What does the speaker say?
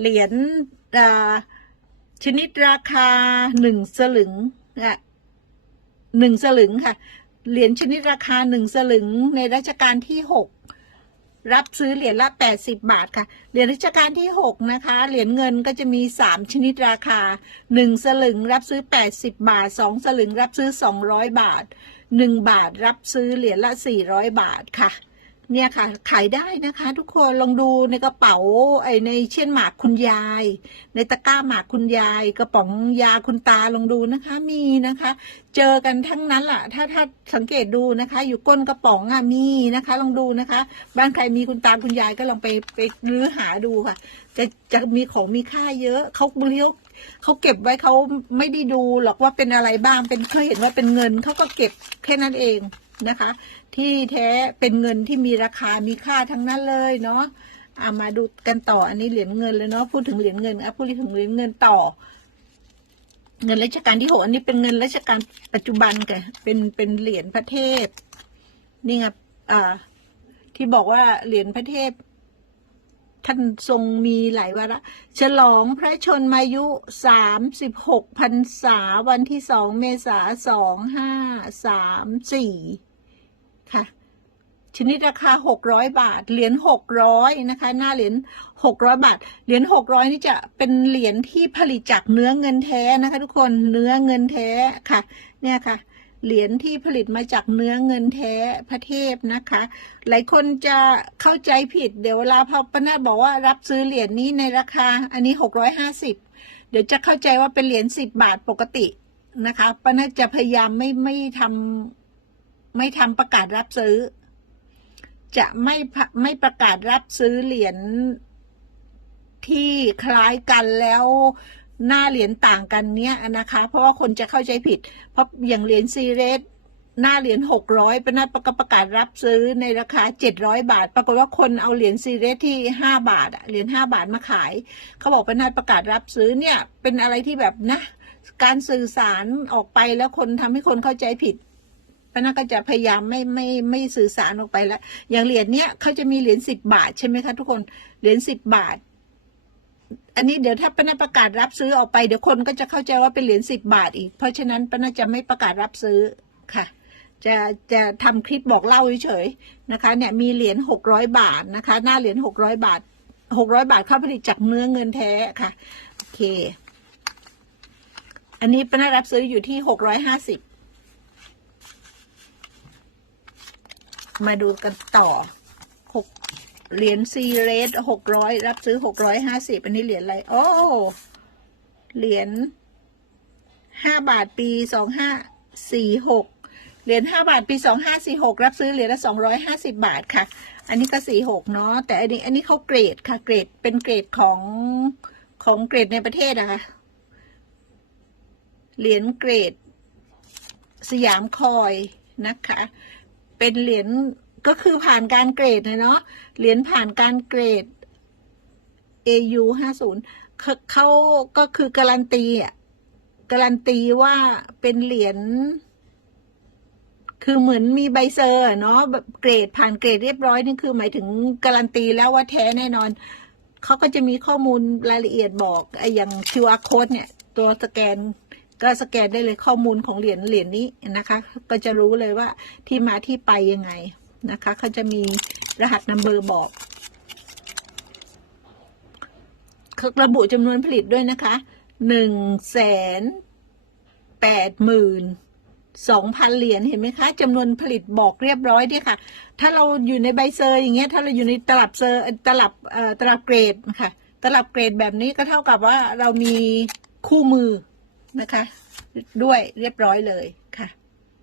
เหรียญชนิดราคาหนึ่งสลึงอะหนึ่งสลึงค่ะ เหรียญชนิดราคาหนึ่งสลึงในรัชกาลที่หกรับซื้อเหรียญละแปดสิบบาทค่ะ เหรียญรัชกาลที่หกนะคะ เหรียญเงินก็จะมีสามชนิดราคาหนึ่งสลึงรับซื้อแปดสิบบาทสองสลึงรับซื้อสองร้อยบาทหนึ่งบาทรับซื้อเหรียญละสี่ร้อยบาทค่ะ เนี่ยค่ะ ขายได้นะคะ ทุกคนลองดูในกระเป๋าไอในเช่นหมากคุณยาย ในตะกร้าหมากคุณยาย กระป๋องยาคุณตาลองดูนะคะ มีนะคะ เจอกันทั้งนั้นล่ะ ถ้าถ้าสังเกตดูนะคะ อยู่ก้นกระป๋องอะมีนะคะ ลองดูนะคะ บ้านใครมีคุณตาคุณยายก็ลองไปไปรื้อหาดูค่ะ จะจะมีของมีค่าเยอะเขาเลี้ยวเขาเก็บไว้เขาไม่ได้ดูหรอกว่าเป็นอะไรบ้างเป็นเขาเห็นว่าเป็นเงินเขาก็เก็บแค่นั้นเอง นะคะ ที่แท้เป็นเงินที่มีราคามีค่าทั้งนั้นเลยเนาะอ่ามาดูกันต่ออันนี้เหรียญเงินเลยเนาะพูดถึงเหรียญเงินอะพูดถึงเหรียญเงินต่อ เงินรัชกาลที่หกอันนี้เป็นเงินรัชกาลปัจจุบันกันเป็นเป็นเหรียญพระเทพนี่ไงอ่า ที่บอกว่าเหรียญพระเทพท่านทรงมีหลายวาระฉลองพระชนมายุสามสิบหกพรรษาวันที่สองเมษาสองห้าสามสี่ ค่ะ ชนิดราคาหกร้อยบาท เหรียญหกร้อยนะคะ หน้าเหรียญหกร้อยบาท เหรียญหกร้อยนี่จะเป็นเหรียญที่ผลิตจากเนื้อเงินแท้นะคะ ทุกคน เนื้อเงินแท้ค่ะ เนี่ยค่ะเหรียญที่ผลิตมาจากเนื้อเงินแท้พระเทพนะคะ หลายคนจะเข้าใจผิด เดี๋ยวเวลาพอปนาบอกว่ารับซื้อเหรียญนี้ในราคา อันนี้หกร้อยห้าสิบเดี๋ยวจะเข้าใจว่าเป็นเหรียญสิบบาทปกตินะคะปนาจะพยายามไม่ไม่ทำ ไม่ทำประกาศรับซื้อ จะไม่ไม่ประกาศรับซื้อเหรียญที่คล้ายกันแล้วหน้าเหรียญต่างกันเนี้ยนะคะ เพราะว่าคนจะเข้าใจผิด เพราะอย่างเหรียญซีเรสหน้าเหรียญหกร้อยเป็นนัดประกาศรับซื้อในราคาเจ็ดร้อยบาท ปรากฏว่าคนเอาเหรียญซีเรสที่ห้าบาทเหรียญห้าบาทมาขาย เขาบอกเป็นนัดประกาศรับซื้อเนี่ยเป็นอะไรที่แบบนะ การสื่อสารออกไปแล้วคนทำให้คนเข้าใจผิด ปนักก็จะพยายามไม่ไม่ไม่สื่อสารออกไปแล้ว อย่างเหรียญเนี้ยเขาจะมีเหรียญสิบบาทใช่ไหมคะทุกคน เหรียญสิบบาท อันนี้เดี๋ยวถ้าปนักประกาศรับซื้อออกไปเดี๋ยวคนก็จะเข้าใจว่าเป็นเหรียญสิบบาทอีก เพราะฉะนั้นปนักจะไม่ประกาศรับซื้อค่ะ จะจะทำคลิปบอกเล่าเฉยๆนะคะ เนี่ยมีเหรียญหกร้อยบาทนะคะ หน้าเหรียญหกร้อยบาทหกร้อยบาทเข้าผลิตจากเนื้อเงินแท้ค่ะ โอเค อันนี้ปนักรับซื้ออยู่ที่หกร้อยห้าสิบ มาดูกันต่อหกเหรียญซีเรสหกร้อยรับซื้อหกร้อยห้าสิบอันนี้เหรียญอะไร โอ้ เหรียญห้าบาทปีสองห้าสี่หกเหรียญห้าบาทปีสองห้าสี่หกรับซื้อเหรียญละสองร้อยห้าสิบาทค่ะ อันนี้ก็สี่หกเนาะแต่อันนี้อันนี้เขาเกรดค่ะ เกรดเป็นเกรดของของเกรดในประเทศนะคะเหรียญเกรดสยามคอยนะคะ เป็นเหรียญก็คือผ่านการเกรดนะเนาะเหรียญผ่านการเกรด AU ห้าศูนย์เขาก็คือการันตีอะการันตีว่าเป็นเหรียญคือเหมือนมีใบเซอร์เนาะแบบเกรดผ่านเกรดเรียบร้อยนี่คือหมายถึงการันตีแล้วว่าแท้แน่นอน เขาก็จะมีข้อมูลรายละเอียดบอกไอ้อย่าง QR code เนี่ย ตัวสแกน ก็สแกนได้เลยข้อมูลของเหรียญเหรียญนี้นะคะ ก็จะรู้เลยว่าที่มาที่ไปยังไงนะคะเขาจะมีรหัสนัมเบอร์บอกระบุจำนวนผลิตด้วยนะคะหนึ่งแสนแปดหมื่นสองพันเหรียญเห็นไหมคะจำนวนผลิตบอกเรียบร้อยด้วยค่ะ ถ้าเราอยู่ในใบเซอร์อย่างเงี้ยถ้าเราอยู่ในตลับเซอร์ตลับเอ่อตลับเกรดค่ะ ตลับเกรดแบบนี้ก็เท่ากับว่าเรามีคู่มือ นะคะ ด้วยเรียบร้อยเลย